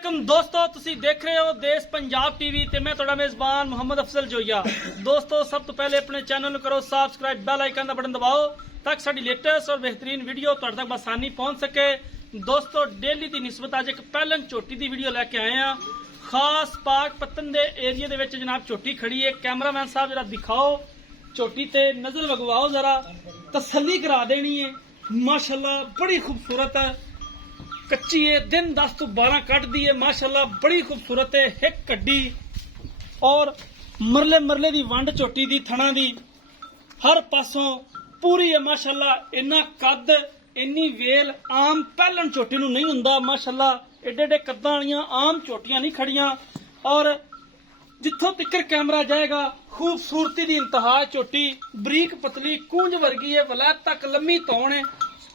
दोस्तों तुसी देख रहे हो देश पंजाब टीवी ते मैं तुहाडा मेजबान मुहम्मद अफजल जोइया। दोस्तों सब तो पहले अपने चैनल को करो सबसक्राइब, बेल आइकन का बटन दबाओ ताकि साडी लेटेस्ट और बेहतरीन वीडियो तुहाडे तक आसानी पहुंच सके। दोस्तों डेली की निस्बत अज एक पहलन झोटी की वीडियो लैके आए हैं। खास पाक पत्तन दे एरिया दे विच जनाब झोटी खड़ी है। कैमरामैन साहब जरा दिखाओ झोटी ते नजर लगवाओ, जरा तसल्ली करा देनी है। माशाल्लाह बड़ी खूबसूरत है, कच्ची है, दिन 10 तो 12 कट दी है। माशाल्लाह बड़ी खूबसूरत है, हिक कड्डी और मरले मरले दी वंड झोटी दी थणा दी हर पासों पूरी है। माशाल्लाह इन्ना कद इन्नी वेल आम पहलन झोटी नूं नहीं हुंदा। माशाल्लाह एडे एडे कद्दां वालियां आम झोटियां नहीं खड़ियां और जिथों तिकर कैमरा जाएगा खूबसूरती दी इंतहा। झोटी बरीक पतली कूंज वर्गी है, वलैत तक लम्मी तौण है,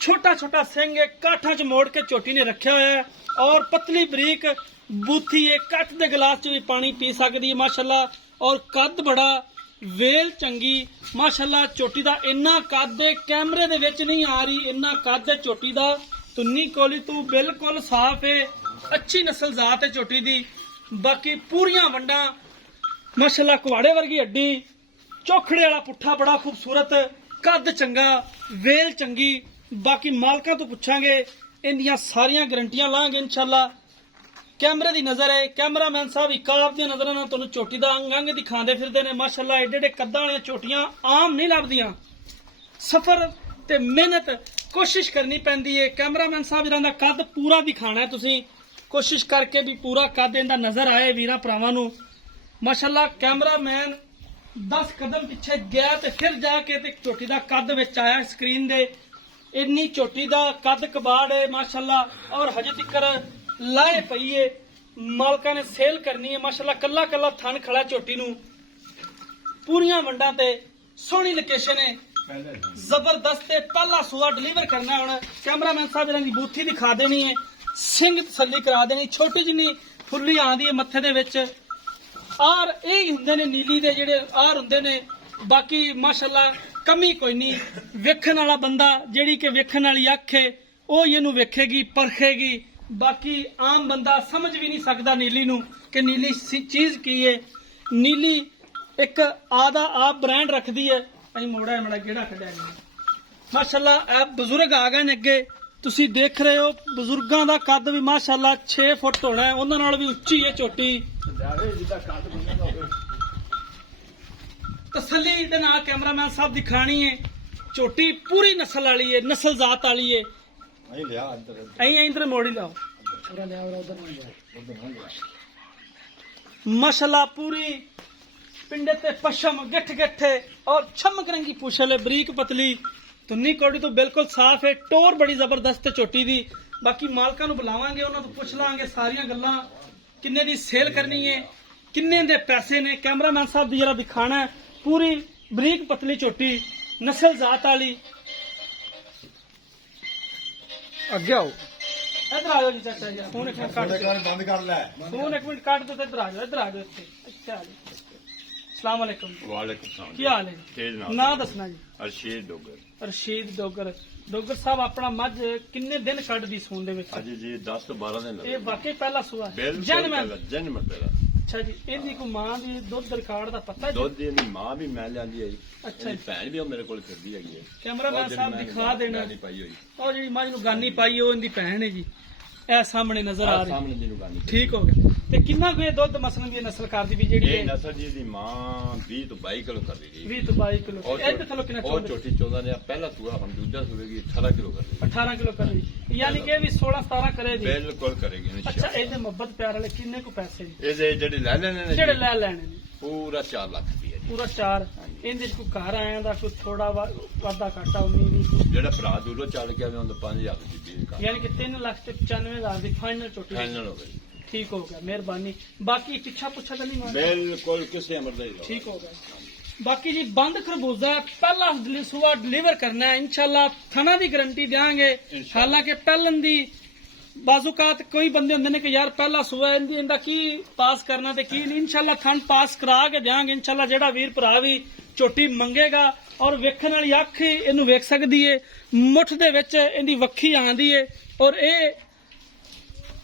छोटा छोटा सिंह है, काठा च मोड़ के झोटी ने रखा है और पतली बरीक बूथी है, कट दे गिलास च भी पानी पी सकती है। माशाल्लाह और कद बड़ा, वेल चंगी। माशाल्लाह झोटी दा इन्ना कद कैमरे दे विच नहीं आ रही, इन्ना कद है झोटी दा। तुन्नी कोली तू बिल्कुल साफ है, अच्छी नस्ल जात है झोटी दी। बाकी पूरियां वंडा माशाल्लाह, कुवाड़े वर्गी हड्डी, चौखड़े वाला पुट्ठा बड़ा खूबसूरत, कद चंगा, वेल चंगी। बाकी मालकां तो पुछांगे, इनदियां सारियां गारंटियां लांगे इंशाल्लाह। कैमरे दी नजर है, कैमरामैन साहब इकाब दी नजर नाल तुहानूं झोटी दा अंग अंग दिखांदे फिरदे ने। माशाल्लाह एडे एडे कद्दां वालियां झोटियां आम नहीं लभदियां। सफर ते मेहनत कोशिश करनी पैंदी है। कैमरामैन साहब इहदा कद पूरा दिखाना है, तुसीं कोशिश करके भी पूरा कद इहदा नजर आए वीरां भरावां नूं। माशाल्लाह कैमरामैन 10 कदम पिछे गया ते फिर जाके ते झोटी दा कद विच आया स्क्रीन दे। इन्नी झोटी दा कद कबाड़ है माशाल्लाह और हजे तिकर लाए पई है। मालका ने सेल करनी है। माशाल्लाह कला कला थन खड़ा झोटी नूं, पूरियां वंडां ते सोहनी लोकेशन है, जबरदस्त है। पहला सूआ डिलीवर करना है। हुण कैमरामैन साहब इन्हां दी बूथी दिखा देनी है, सिंग तसल्ली करा देनी। छोटी जिन्नी फुल्ली आंदी है मत्थे दे विच और यही हुंदे ने नीली दे जेहड़े आर हुंदे ने। बाकी माशाल्लाह कमी कोई नहीं। वेखण वाला बंदा जेड़ी कि वेखण वाली अख है वो इहनूं वेखेगी, परखेगी। बाकी आम बंदा समझ भी नहीं सकता नीली नूं कि नीली चीज की है। नीली एक आदा आप ब्रांड रखदी है। असीं मोड़ा मड़ा गेड़ा कढिया माशाल्लाह। ए बजुर्ग आ गए ने अगे, तुसीं देख रहे हो। बजुर्गां दा कद भी माशाल्लाह 6 फुट होना है, उन्हां नाल भी उच्ची है झोटी। तसल्ली दे नाल कैमरामैन साहब दिखानी है। झोटी पूरी नस्ल वाली है, नस्ल जात वाली है। इधर मोड़ी लाओ माशाल्लाह। पूरी पिंडे ते पशम गिठ गिठे और छमक रंगी पूछल है, बरीक पतली, तुन्नी कोड़ी तो बिल्कुल साफ है। टोर बड़ी जबरदस्त है झोटी दी। बाकी मालकां नूं बुलावांगे, उन्हां तों पुछ लांगे सारियां गल्लां, किन्ने दी सेल करनी है, किन्ने दे पैसे ने। कैमरामैन साहब दी जरा दिखाना है। पूरी बरीक पतली झोटी, नस्ल जात वाली। अगे आओ, इधर आ जाओ जी चाचा जी। फोन एक मिनट काट बंद कर ले, फोन एक मिनट काट दो। इधर आ जाओ, इधर आ जाओ। अच्छा अस्सलाम वालेकुम। वालेकुम सलाम। की हाल है? ना दसना जी। अरशीद डोगर। अरशीद डोगर। डोगर साहब अपना मझ किन्ने दिन कट दी सून दे विच? अजी जी 10 तो 12 दिन। ये वाकई पहला सूआ है? जन्म पहला। अच्छा जी। इहदी को मां दी दुध रिकॉर्ड दा पता है? दुध दी मां भी मैं लियांदी है। अच्छा जी। भैन भी मेरे कोल फिरदी हैगी है। कैमरामैन साहब दिखा देना। गानी पाई होई और जी मझ नूं गानी पाई हो, इहदी भैन है जी। ए सामने नजर आ रही। सामने दी नूं गानी। ठीक हो गया। ते किन्ना कोई दुध मसलन दी नस्ल करदी भी जेड़ी है? नस्ल जी दी मां 20 तो 22 किलो कर दी। 20 तो 22 किलो। इधर चलो कितना छोड़। छोटी 14 ने पहला सूआ हम दूसरा सूएगी 18 किलो कर दी। 18 किलो कर दी, यानी कि भी 16 17 करेगी। बिल्कुल करेगी इंशाल्लाह। अच्छा इहदे मोहब्बत प्यार वाले किन्ने को पैसे जी? इहदे जेडे ले लेने ने, जेडे ले लेने ने पूरा 4 लाख दी है। पूरा 4। इहदे को घर आया दा कोई थोड़ा वादा घाटा 19 जेड़ा भरा दूरों चल के आवे उंदा 5000 दी, यानी कि 3,95,000 दी फाइनल चोटी फाइनल हो गई। ठीक हो गया, मेहरबानी। बाकी पिछा पुछा तो नहीं मांगा? बिल्कुल किसी अमर दा। ठीक हो गया। बाकी जी बंद खरबूजा पहला सुबह डिलीवर करना है इंशाल्लाह। थना की गारंटी देंगे। हालांकि पहलन दी बाजुकात कोई बंदे होंगे ने कि यार पहला सुबह इंदा की पास करना ते की नहीं। इंशाल्लाह थन पास करा के देंगे इंशाल्लाह। जेड़ा वीर भरा भी झोटी मंगेगा और वेखण वाली अख इनू वेख सकदी है। मुठ दे विच इंदी वक्खी आंदी है और ये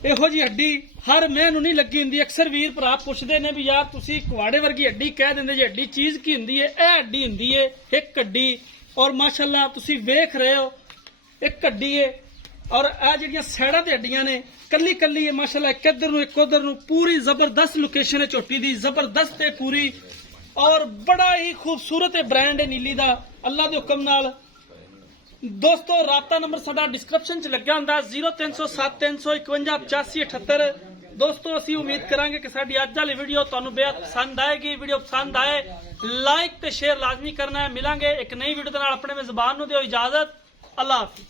ਇਹੋ ਜੀ ਹੱਡੀ ਹਰ ਮਹਿ ਨੂੰ ਨਹੀਂ ਲੱਗੀ ਹੁੰਦੀ। ਅਕਸਰ ਵੀਰ ਭਰਾ ਪੁੱਛਦੇ ਨੇ ਵੀ ਯਾਰ ਤੁਸੀਂ ਕੁਆੜੇ ਵਰਗੀ ਹੱਡੀ ਕਹਿ ਦਿੰਦੇ ਜੇ, ਹੱਡੀ ਚੀਜ਼ ਕੀ ਹੁੰਦੀ ਹੈ? ਇਹ ਹੱਡੀ ਹੁੰਦੀ ਹੈ ਇੱਕ ਹੱਡੀ। ਔਰ ਮਾਸ਼ਾਅੱਲਾ ਤੁਸੀਂ ਵੇਖ ਰਹੇ ਹੋ ਇੱਕ ਹੱਡੀ ਹੈ ਔਰ ਇਹ ਜਿਹੜੀਆਂ ਸਾਈਡਾਂ ਤੇ ਹੱਡੀਆਂ ਨੇ ਕੱਲੀ ਕੱਲੀ ਹੈ ਮਾਸ਼ਾਅੱਲਾ, ਇੱਕ ਇੱਧਰ ਨੂੰ ਇੱਕ ਉਧਰ ਨੂੰ। ਪੂਰੀ ਜ਼ਬਰਦਸਤ ਲੋਕੇਸ਼ਨ ਹੈ ਝੋਟੀ ਦੀ, ਜ਼ਬਰਦਸਤ ਹੈ ਪੂਰੀ ਔਰ ਬੜਾ ਹੀ ਖੂਬਸੂਰਤ ਹੈ ਬ੍ਰਾਂਡ ਹੈ ਨੀਲੀ ਦਾ ਅੱਲਾ ਦੇ ਹੁਕਮ ਨਾਲ। ਦੋਸਤੋ ਰਾਬਤਾ ਨੰਬਰ ਸਾਡਾ ਡਿਸਕ੍ਰਿਪਸ਼ਨ 'ਚ ਲੱਗਿਆ ਹੁੰਦਾ 030735158578। ਦੋਸਤੋ ਅਸੀਂ ਉਮੀਦ ਕਰਾਂਗੇ ਕਿ ਸਾਡੀ ਅੱਜ ਵਾਲੀ ਵੀਡੀਓ ਤੁਹਾਨੂੰ ਬੇहद ਪਸੰਦ ਆਏਗੀ। ਵੀਡੀਓ ਪਸੰਦ ਆਏ ਲਾਈਕ ਤੇ ਸ਼ੇਅਰ ਲਾਜ਼ਮੀ ਕਰਨਾ ਹੈ। ਮਿਲਾਂਗੇ ਇੱਕ ਨਈ ਵੀਡੀਓ ਦੇ ਨਾਲ। ਆਪਣੇ ਮੇਜ਼ਬਾਨ ਨੂੰ ਦਿਓ ਇਜਾਜ਼ਤ। ਅੱਲਾ ਹਾਫਿਜ਼।